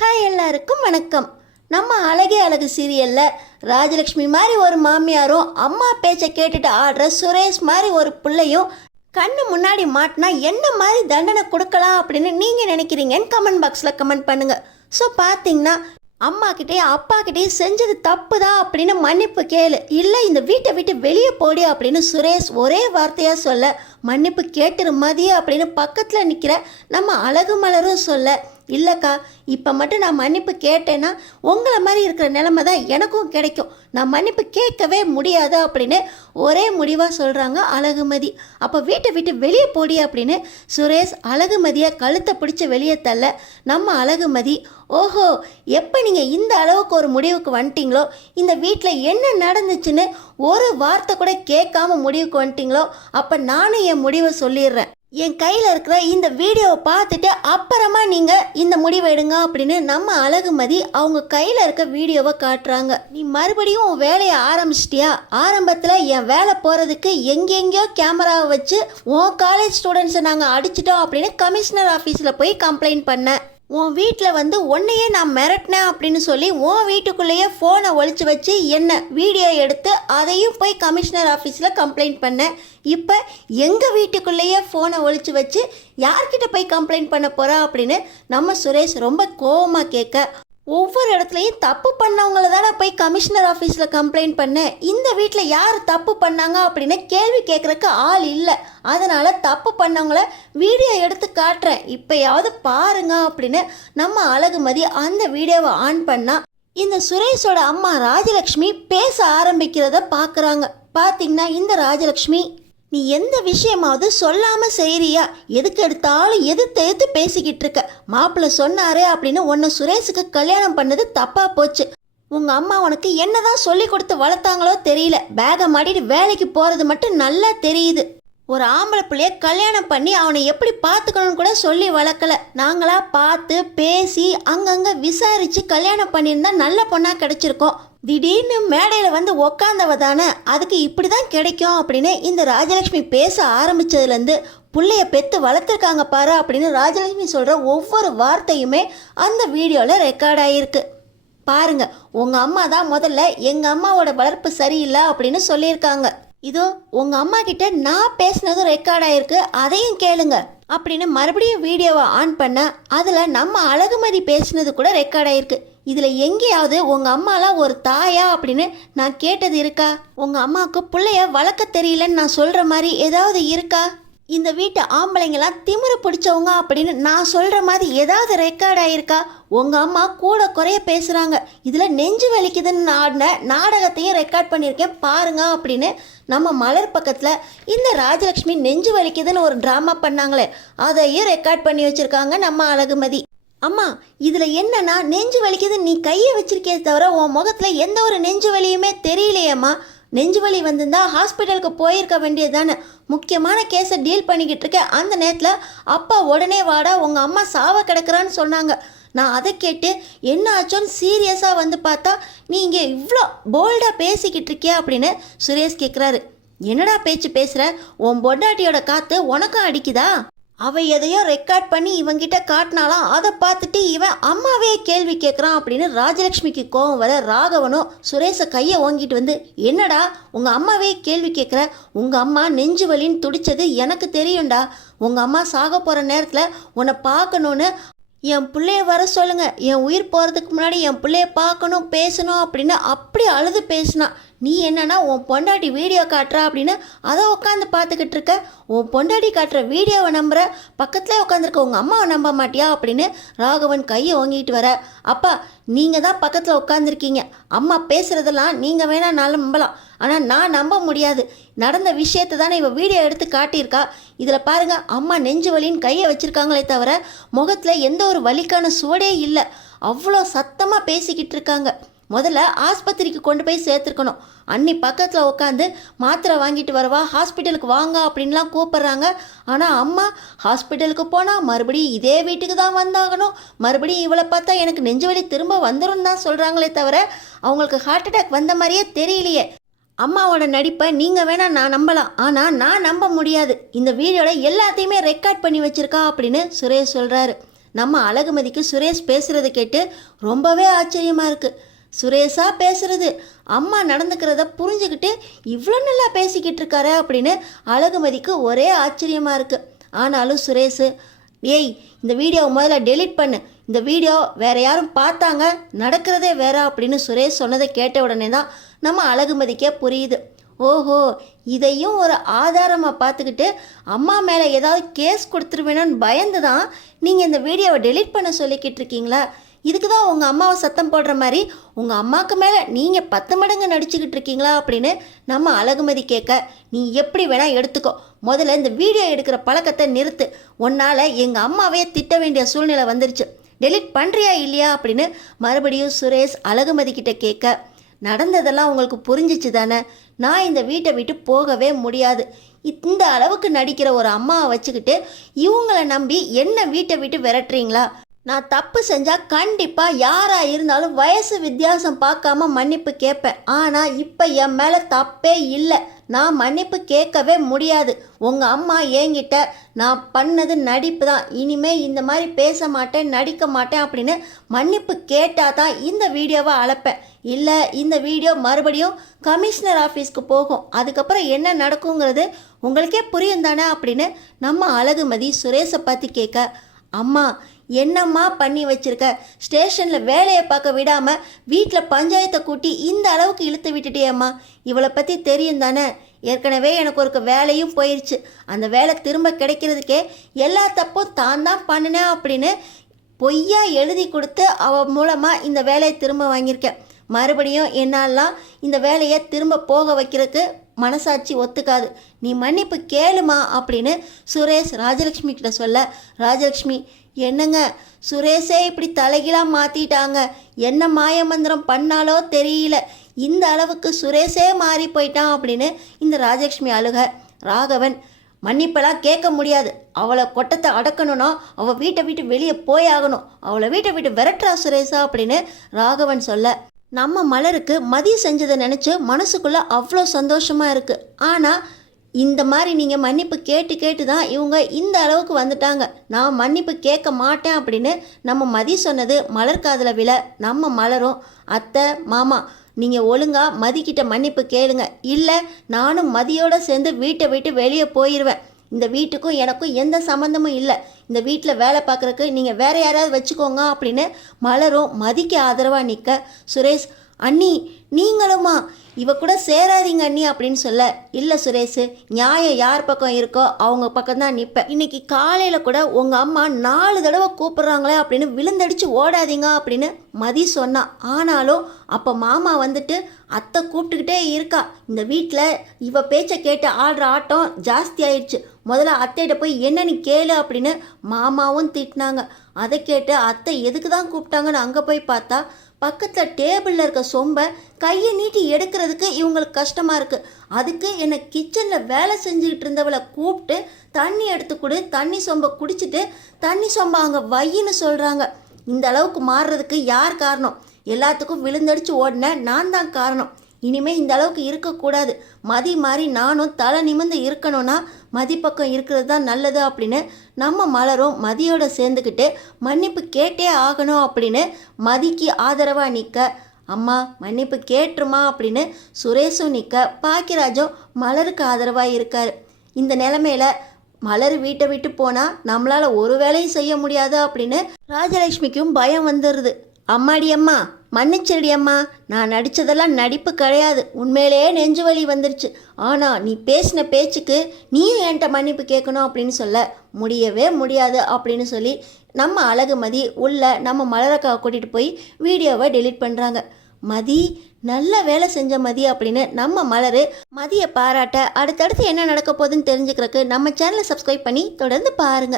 Hi எல்லாருக்கும் வணக்கம். நம்ம அழகே அழகு சீரியலில் ராஜலக்ஷ்மி மாதிரி ஒரு மாமியாரும் அம்மா பேச்சை கேட்டுட்டு ஆடுற சுரேஷ் மாதிரி ஒரு பிள்ளையும் கண்ணு முன்னாடி மாட்டினா என்ன மாதிரி தண்டனை கொடுக்கலாம் அப்படின்னு நீங்கள் நினைக்கிறீங்கன்னு கமெண்ட் பாக்ஸில் கமெண்ட் பண்ணுங்கள். ஸோ பார்த்தீங்கன்னா அம்மாக்கிட்டேயும் அப்பாக்கிட்டேயும் செஞ்சது தப்பு தான் அப்படின்னு மன்னிப்பு கேளு, இல்லை இந்த வீட்டை விட்டு வெளியே போடி அப்படின்னு சுரேஷ் ஒரே வார்த்தையாக சொல்ல, மன்னிப்பு கேட்டுரு மதிய அப்படின்னு பக்கத்தில் நிற்கிற நம்ம அழகு மலரும் சொல்ல, இல்லைக்கா இப்போ மட்டும் நான் மன்னிப்பு கேட்டேன்னா உங்களை மாதிரி இருக்கிற நிலைமை தான் எனக்கும் கிடைக்கும், நான் மன்னிப்பு கேட்கவே முடியாது அப்படின்னு ஒரே முடிவாக சொல்கிறாங்க அழகுமதி. அப்போ வீட்டை விட்டு வெளியே போடி அப்படின்னு சுரேஷ் அழகுமதியை கழுத்தை பிடிச்சி வெளியே தள்ள, நம்ம அழகுமதி ஓஹோ எப்போ நீங்கள் இந்த அளவுக்கு ஒரு முடிவுக்கு வந்துட்டீங்களோ, இந்த வீட்டில் என்ன நடந்துச்சுன்னு ஒரு வார்த்தை கூட கேட்காம முடிவுக்கு வந்துட்டீங்களோ, அப்போ நானும் என் முடிவை சொல்லிடுறேன். என் கையில் இருக்கிற இந்த வீடியோவை பார்த்துட்டு அப்புறமா நீங்கள் இந்த முடிவை எடுங்க அப்படின்னு நம்ம அழகுமதி அவங்க கையில் இருக்க வீடியோவை காட்டுறாங்க. நீ மறுபடியும் உன் வேலையை ஆரம்பிச்சிட்டியா? ஆரம்பத்தில் என் வேலை போகிறதுக்கு எங்கெங்கேயோ கேமராவை வச்சு உன் காலேஜ் ஸ்டூடெண்ட்ஸை நாங்கள் அடிச்சிட்டோம் அப்படின்னு கமிஷனர் ஆஃபீஸில் போய் கம்ப்ளைண்ட் பண்ணேன். உன் வீட்டில் வந்து உன்னையே நான் மிரட்டினேன் அப்படின்னு சொல்லி உன் வீட்டுக்குள்ளேயே ஃபோனை ஒழிச்சு வச்சு என்ன வீடியோ எடுத்து அதையும் போய் கமிஷனர் ஆஃபீஸில் கம்ப்ளைண்ட் பண்ணேன். இப்போ எங்கள் வீட்டுக்குள்ளேயே ஃபோனை ஒழிச்சு வச்சு யார்கிட்ட போய் கம்ப்ளைண்ட் பண்ண போகிறா அப்படின்னு நம்ம சுரேஷ் ரொம்ப கோவமாக கேட்க, ஒவ்வொரு இடத்துலையும் தப்பு பண்ணவங்கள தானே போய் கமிஷனர் ஆஃபீஸில் கம்ப்ளைண்ட் பண்ணேன், இந்த வீட்டில் யார் தப்பு பண்ணாங்க அப்படின்னு கேள்வி கேட்குறக்கு ஆள் இல்லை, அதனால் தப்பு பண்ணவங்கள வீடியோ எடுத்து காட்டுறேன், இப்போயாவது பாருங்க அப்படின்னு நம்ம அழகுமதி அந்த வீடியோவை ஆன் பண்ணால் இந்த சுரேஷோட அம்மா ராஜலக்ஷ்மி பேச ஆரம்பிக்கிறத பார்க்குறாங்க. பார்த்தீங்கன்னா இந்த ராஜலக்ஷ்மி, நீ எந்த விஷயமாவது சொல்லாமல் செய்கிறியா? எதுக்கு எடுத்தாலும் எதிர்த்து பேசிக்கிட்டு இருக்க. மாப்பிள்ளை சொன்னாரே அப்படின்னு உன்னை சுரேஷுக்கு கல்யாணம் பண்ணது தப்பாக போச்சு. உங்கள் அம்மா உனக்கு என்னதான் சொல்லி கொடுத்து வளர்த்தாங்களோ தெரியல. பேகை மாட்டிட்டு வேலைக்கு போகிறது மட்டும் நல்லா தெரியுது. ஒரு ஆம்பளை பிள்ளைய கல்யாணம் பண்ணி அவனை எப்படி பார்த்துக்கணும்னு கூட சொல்லி வளர்க்கல. நாங்களாக பார்த்து பேசி அங்கங்கே விசாரித்து கல்யாணம் பண்ணியிருந்தா நல்ல பொண்ணாக கிடச்சிருக்கோம். திடீர்னு மேடையில் வந்து உக்காந்தவ தானே, அதுக்கு இப்படி தான் கிடைக்கும் அப்படின்னு இந்த ராஜலக்ஷ்மி பேச ஆரம்பித்ததுலேருந்து பிள்ளைய பெற்று வளர்த்துருக்காங்க பாரு அப்படின்னு ராஜலக்ஷ்மி சொல்கிற ஒவ்வொரு வார்த்தையுமே அந்த வீடியோவில் ரெக்கார்ட் ஆகிருக்கு. பாருங்க, உங்கள் அம்மா தான் முதல்ல எங்கள் அம்மாவோட வளர்ப்பு சரியில்லை அப்படின்னு சொல்லியிருக்காங்க. இதோ உங்கள் அம்மா கிட்ட நான் பேசினதும் ரெக்கார்ட் ஆகிருக்கு, அதையும் கேளுங்க அப்படின்னு மறுபடியும் வீடியோவை ஆன் பண்ண அதில் நம்ம அழகுமதி பேசினது கூட ரெக்கார்ட் ஆகிருக்கு. இதில் எங்கேயாவது உங்கள் அம்மாலாம் ஒரு தாயா அப்படின்னு நான் கேட்டது இருக்கா? உங்கள் அம்மாவுக்கு பிள்ளைய வளர்க்க தெரியலன்னு நான் சொல்கிற மாதிரி ஏதாவது இருக்கா? இந்த வீட்டு ஆம்பளைங்களாம் திமிரு பிடிச்சவங்க அப்படின்னு நான் சொல்கிற மாதிரி ஏதாவது ரெக்கார்ட் ஆகிருக்கா? உங்கள் அம்மா கூட குறைய பேசுகிறாங்க, இதில் நெஞ்சு வலிக்குதுன்னு ஆடின நாடகத்தையும் ரெக்கார்ட் பண்ணியிருக்கேன் பாருங்க அப்படின்னு நம்ம மலர் பக்கத்தில் இந்த ராஜலக்ஷ்மி நெஞ்சு வலிக்குதுன்னு ஒரு ட்ராமா பண்ணாங்களே அதையும் ரெக்கார்ட் பண்ணி வச்சுருக்காங்க நம்ம அழகுமதி. அம்மா இதில் என்னன்னா நெஞ்சு வலிக்குது நீ கையை வச்சிருக்கே தவிர உன் முகத்தில் எந்த ஒரு நெஞ்சு வலியுமே தெரியலையேம்மா. நெஞ்சு வலி வந்திருந்தா ஹாஸ்பிட்டலுக்கு போயிருக்க வேண்டியது தானே. முக்கியமான கேஸை டீல் பண்ணிக்கிட்டு இருக்கேன், அந்த நேரத்தில் அப்பா உடனே வாடா உங்கள் அம்மா சாவ கிடக்குறான்னு சொன்னாங்க. நான் அதை கேட்டு என்ன ஆச்சோன்னு சீரியஸாக வந்து பார்த்தா நீ இங்கே இவ்வளோ போல்டாக பேசிக்கிட்டு இருக்கியா அப்படின்னு சுரேஷ் கேட்குறாரு. என்னடா பேச்சு பேசுகிற? உன் பொண்டாட்டியோட காற்று உனக்கும் அடிக்குதா? அவ எதையோ ரெக்கார்ட் பண்ணி இவங்கிட்ட காட்டினாலாம், அதை பார்த்துட்டு இவன் அம்மாவே கேள்வி கேட்குறான் அப்படின்னு ராஜலக்ஷ்மிக்கு கோவம் வர ராகவனும் சுரேஷை கையை ஓங்கிட்டு வந்து, என்னடா உங்கள் அம்மாவே கேள்வி கேட்குற? உங்கள் அம்மா நெஞ்சு வலின்னு துடிச்சது எனக்கு தெரியும்டா. உங்கள் அம்மா சாக போகிற நேரத்தில் உன்னை பார்க்கணுன்னு என் பிள்ளைய வர சொல்லுங்க, என் உயிர் போகிறதுக்கு முன்னாடி என் பிள்ளைய பார்க்கணும் பேசணும் அப்படின்னு அப்படி அழுது பேசினான். நீ என்னன்னா உன் பொண்டாட்டி வீடியோ காட்டுறா அப்படின்னு அதை உட்காந்து பார்த்துக்கிட்டு இருக்க. உன் பொண்டாட்டி காட்டுற வீடியோவை நம்புற, பக்கத்தில் உட்காந்துருக்க உங்கள் அம்மாவை நம்ப மாட்டியா அப்படின்னு ராகவன் கையை வாங்கிட்டு வர, அப்பா நீங்கள் தான் பக்கத்தில் உட்காந்துருக்கீங்க, அம்மா பேசுகிறதெல்லாம் நீங்கள் வேணால் நம்பலாம், ஆனால் நான் நம்ப முடியாது. நடந்த விஷயத்தை தானே இவ வீடியோ எடுத்து காட்டியிருக்கா. இதில் பாருங்கள், அம்மா நெஞ்சு வலின்னு கையை வச்சுருக்காங்களே தவிர முகத்தில் எந்த ஒரு வலிக்கான சுவடே இல்லை. அவ்வளோ சத்தமாக பேசிக்கிட்டு இருக்காங்க. முதல்ல ஆஸ்பத்திரிக்கு கொண்டு போய் சேர்த்துருக்கணும். அன்னி பக்கத்தில் உட்காந்து மாத்திரை வாங்கிட்டு வரவா, ஹாஸ்பிட்டலுக்கு வாங்க அப்படின்லாம் கூப்பிட்றாங்க. ஆனால் அம்மா ஹாஸ்பிட்டலுக்கு போனால் மறுபடியும் இதே வீட்டுக்கு தான் வந்தாகணும், மறுபடியும் இவளை பார்த்தா எனக்கு நெஞ்சு வலி திரும்ப வந்துடும் தான் சொல்கிறாங்களே தவிர அவங்களுக்கு ஹார்ட் அட்டாக் வந்த மாதிரியே தெரியலையே. அம்மாவோட நடிப்பை நீங்கள் வேணால் நான் நம்பலாம், ஆனால் நான் நம்ப முடியாது. இந்த வீடியோவில் எல்லாத்தையுமே ரெக்கார்ட் பண்ணி வச்சுருக்கா அப்படின்னு சுரேஷ் சொல்கிறாரு. நம்ம அழகுமதிக்கு சுரேஷ் பேசுகிறத கேட்டு ரொம்பவே ஆச்சரியமாக இருக்குது. சுரேஷா பேசுறது, அம்மா நடந்துக்கிறத புரிஞ்சுக்கிட்டு இவ்வளோ நல்லா பேசிக்கிட்டு இருக்காரு அப்படின்னு அழகுமதிக்கு ஒரே ஆச்சரியமாக இருக்குது. ஆனாலும் சுரேஷ், ஏய் இந்த வீடியோவை முதல்ல டெலீட் பண்ணு, இந்த வீடியோ வேறு யாரும் பார்த்தாங்க நடக்கிறதே வேற அப்படின்னு சுரேஷ் சொன்னதை கேட்ட உடனே தான் நம்ம அழகுமதிக்கே புரியுது. ஓஹோ, இதையும் ஒரு ஆதாரமாக பார்த்துக்கிட்டு அம்மா மேலே ஏதாவது கேஸ் கொடுத்துருவேணும்னு பயந்து தான் நீங்கள் இந்த வீடியோவை டெலீட் பண்ண சொல்லிக்கிட்டு இருக்கீங்களா? இதுக்கு தான் உங்கள் அம்மாவை சத்தம் போடுற மாதிரி உங்கள் அம்மாவுக்கு மேலே நீங்கள் 10 மடங்கு நடிச்சுக்கிட்டு இருக்கீங்களா அப்படின்னு நம்ம அழகுமதி கேட்க, நீ எப்படி வேணால் எடுத்துக்கோ, முதல்ல இந்த வீடியோ எடுக்கிற பழக்கத்தை நிறுத்து, உன்னால் எங்கள் அம்மாவே திட்ட வேண்டிய சூழ்நிலை வந்துருச்சு, டெலீட் பண்ணுறியா இல்லையா அப்படின்னு மறுபடியும் சுரேஷ் அழகுமதி கிட்ட கேட்க, நடந்ததெல்லாம் உங்களுக்கு புரிஞ்சிச்சு தானே, நான் இந்த வீட்டை விட்டு போகவே முடியாது, இந்த அளவுக்கு நடிக்கிற ஒரு அம்மாவை வச்சுக்கிட்டு இவங்களை நம்பி என்ன வீட்டை விட்டு விரட்டுறீங்களா? நான் தப்பு செஞ்சால் கண்டிப்பாக யாராக இருந்தாலும் வயசு வித்தியாசம் பார்க்காம மன்னிப்பு கேட்பேன். ஆனால் இப்போ என் மேலே தப்பே இல்லை, நான் மன்னிப்பு கேட்கவே முடியாது. உங்கள் அம்மா என்கிட்ட நான் பண்ணது நடிப்பு தான், இனிமேல் இந்த மாதிரி பேச மாட்டேன் நடிக்க மாட்டேன் அப்படின்னு மன்னிப்பு கேட்டால் தான் இந்த வீடியோவை அழைப்பேன். இல்லை இந்த வீடியோ மறுபடியும் கமிஷனர் ஆஃபீஸ்க்கு போகும், அதுக்கப்புறம் என்ன நடக்குங்கிறது உங்களுக்கே புரியும் தானே அப்படின்னு நம்ம அழகுமதி சுரேஷை பார்த்து கேட்க, அம்மா என்னம்மா பண்ணி வச்சிருக்க, ஸ்டேஷனில் வேலையை பார்க்க விடாமல் வீட்டில் பஞ்சாயத்தை கூட்டி இந்த அளவுக்கு இழுத்து விட்டுட்டியம்மா, இவளை பற்றி தெரியும் தானே, ஏற்கனவே எனக்கு ஒரு வேலையும் போயிடுச்சு, அந்த வேலை திரும்ப கிடைக்கிறதுக்கே எல்லா தப்பும் தான் பண்ணினேன் அப்படின்னு பொய்யா எழுதி கொடுத்து அவள் மூலமாக இந்த வேலையை திரும்ப வாங்கியிருக்கேன். மறுபடியும் என்னாலாம் இந்த வேலையை திரும்ப போக வைக்கிறதுக்கு மனசாட்சி ஒத்துக்காது, நீ மன்னிப்பு கேளுமா அப்படின்னு சுரேஷ் ராஜலக்ஷ்மி கிட்ட சொல்ல, ராஜலக்ஷ்மி, என்னங்க சுரேஷே இப்படி தலைகீழாக மாற்றிட்டாங்க, என்ன மாயமந்திரம் பண்ணாலோ தெரியல, இந்த அளவுக்கு சுரேஷே மாறி போயிட்டான் அப்படின்னு இந்த ராஜலக்ஷ்மி அழுக, ராகவன், மன்னிப்பெல்லாம் கேட்க முடியாது, அவளை கொட்டத்தை அடக்கணும்னா அவள் வீட்டை விட்டு வெளியே போயாகணும், அவளை வீட்டை விட்டு விரட்டுறா சுரேஷா அப்படின்னு ராகவன் சொல்ல, நம்ம மலருக்கு மதி செஞ்சதை நினச்சி மனசுக்குள்ளே அவ்வளோ சந்தோஷமாக இருக்குது. ஆனால் இந்த மாதிரி நீங்கள் மன்னிப்பு கேட்டு கேட்டு தான் இவங்க இந்த அளவுக்கு வந்துட்டாங்க, நான் மன்னிப்பு கேட்க மாட்டேன் அப்படின்னு நம்ம மதி சொன்னது மலர் காதில் விழ, நம்ம மலரும், அத்தை மாமா நீங்கள் ஒழுங்காக மதிக்கிட்ட மன்னிப்பு கேளுங்க, இல்லை நானும் மதியோடு சேர்ந்து வீட்டை விட்டு வெளியே போயிடுவேன், இந்த வீட்டுக்கும் எனக்கும் எந்த சம்மந்தமும் இல்லை, இந்த வீட்டில் வேலை பார்க்குறக்கு நீங்கள் வேறு யாராவது வச்சுக்கோங்க அப்படின்னு மலரும் மதிக்கு ஆதரவாக நிற்க, சுரேஷ், அண்ணி நீங்களுமா இவ கூட சேராதீங்க அண்ணி அப்படின்னு சொல்ல, இல்லை சுரேஷ், நியாயம் யார் பக்கம் இருக்கோ அவங்க பக்கம்தான் நிற்பேன், இன்னைக்கு காலையில் கூட உங்கள் அம்மா 4 தடவை கூப்பிட்றாங்களே அப்படின்னு விழுந்தடிச்சு ஓடாதீங்க அப்படின்னு மதி சொன்னான். ஆனாலும் அப்போ மாமா வந்துட்டு அத்தை கூப்பிட்டுக்கிட்டே இருக்கா, இந்த வீட்டில் இவ பேச்சை கேட்டு ஆடுற ஆட்டம் ஜாஸ்தி ஆயிடுச்சு, முதல்ல அத்தைகிட்ட போய் என்னன்னு கேளு அப்படின்னு மாமாவும் திட்டினாங்க. அதை கேட்டு அத்தை எதுக்கு தான் கூப்பிட்டாங்கன்னு அங்கே போய் பார்த்தா பக்கத்தில் டேபிளில் இருக்க சொம்பை கையை நீட்டி எடுக்கிறதுக்கு இவங்களுக்கு கஷ்டமாக இருக்குது, அதுக்கு என்னை கிச்சனில் வேலை செஞ்சுக்கிட்டு இருந்தவளை கூப்பிட்டு தண்ணி எடுத்து கொடு, தண்ணி சொம்பை குடிச்சிட்டு தண்ணி சொம்பை அங்கே வையின்னு சொல்கிறாங்க. இந்த அளவுக்கு மாறுறதுக்கு யார் காரணம்? எல்லாத்துக்கும் விழுந்தடிச்சு ஓடின நான் தான் காரணம். இனிமேல் இந்த அளவுக்கு இருக்கக்கூடாது, மதி மாதிரி நானும் தலை நிமிர்ந்து இருக்கணும்னா மதி பக்கம் இருக்கிறது தான் நல்லது அப்படின்னு நம்ம மலரும் மதியோட சேர்ந்துக்கிட்டு மன்னிப்பு கேட்டே ஆகணும் அப்படின்னு மதிக்கு ஆதரவாக நிற்க, அம்மா மன்னிப்பு கேட்டுருமா அப்படின்னு சுரேஷும் நிற்க, பாக்கியராஜும் மலருக்கு ஆதரவாக இருக்கார். இந்த நிலைமையில மலர் வீட்டை விட்டு போனால் நம்மளால் ஒரு வேலையும் செய்ய முடியாது அப்படின்னு ராஜலட்சுமிக்கும் பயம் வந்துடுது. அம்மாடி அம்மா மன்னிச்சிருடி அம்மா, நான் நடித்ததெல்லாம் நடிப்பு கிடையாது, உண்மையிலேயே நெஞ்சு வலி வந்துருச்சு, ஆனால் நீ பேசின பேச்சுக்கு நீயும் என்கிட்ட மன்னிப்பு கேட்கணும் அப்படின்னு சொல்ல, முடியவே முடியாது அப்படின்னு சொல்லி நம்ம அழகுமதி உள்ள நம்ம மலரக்கா கூட்டிகிட்டு போய் வீடியோவை டெலீட் பண்ணுறாங்க. மதி நல்ல வேலை செஞ்ச மதி அப்படின்னு நம்ம மலர் மதியை பாராட்ட, அடுத்தடுத்து என்ன நடக்க போகுதுன்னு தெரிஞ்சுக்கிறதுக்கு நம்ம சேனலை சப்ஸ்கிரைப் பண்ணி தொடர்ந்து பாருங்கள்.